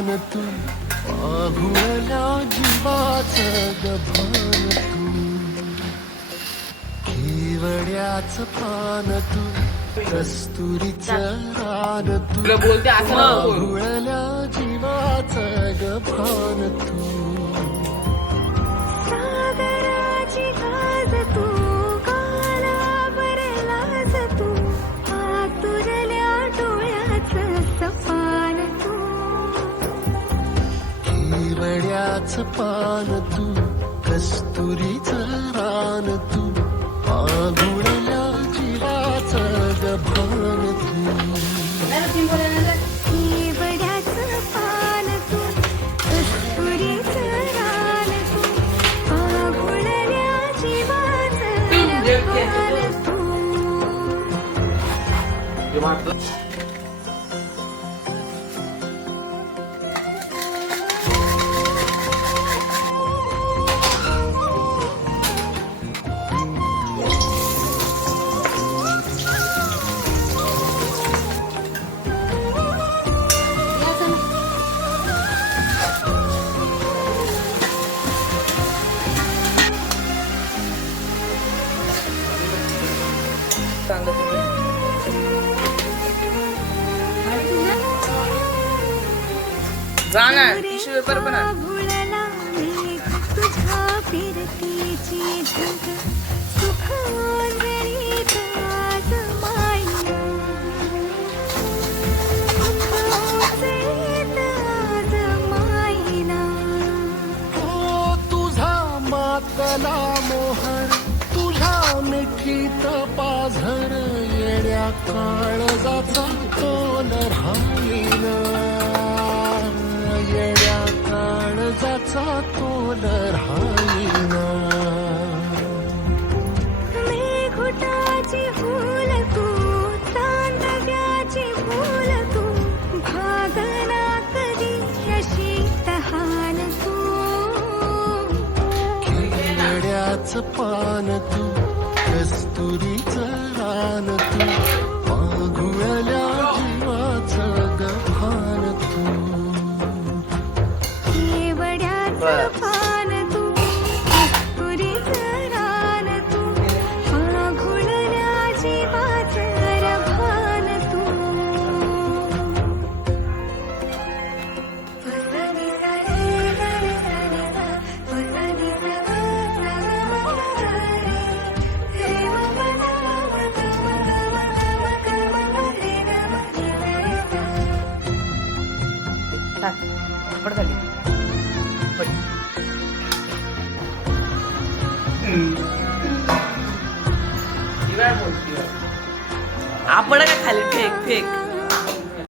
पान तू आघुळल्या जीवाचं गभान तू केवड्याचं पान तू कस्तुरीचं रान तू आघुळल्या जीवाचं गभान तू सागराची गाज तू कालावरलास तू आतुरल्या डोळ्याचं सपान तू केवड्याचं पान तू कस्तुरीचं रान तू आघुळल्या जीवाचं गभान तू केवड्याचं पान तू कस्तुरीचं रान तू आघुळल्या जीवाचं गभान तू जाणार टिश्यू पेपर पण आण. आघुळला मेघ तुझ्या फिरतीची झग सुख ओंजळीत आज मायना ओंजळीत आज मायना ओ तुझा मातला मोहर तुझ्या मिठीत पाझर येड्या काळजाचा तोल राहीना येड्या काळजाचा तोल राहीना मेघुटाची फूल तू चांदव्याची फूल तू भागना कधी अशी तहान तू केवड्याचं पान तू कस्तुरीचं रान तू आघुळल्या जीवाचं गभान तू केवड्याचं पान तू कस्तुरीचं रान तू आघुळल्या जीवाचं रभान तू वसनी सरे गरे सरे सा वसनी सगा रे रे मग रे टाक. पड खाली. पड. आपण काय खाली फेक फेक